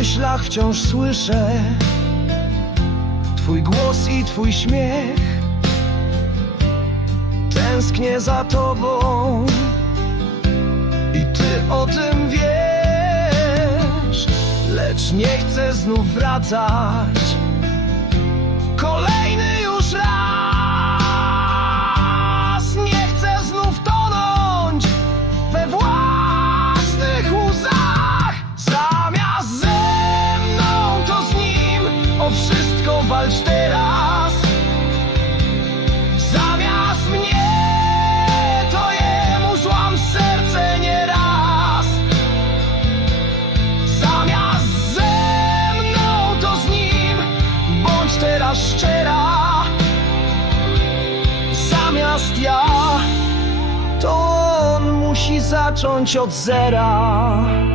myślach wciąż słyszę Twój głos i Twój śmiech. Tęsknię za Tobą I Ty o tym wiesz Lecz nie chcę znów wracać szczera. Zamiast ja To on musi zacząć od zera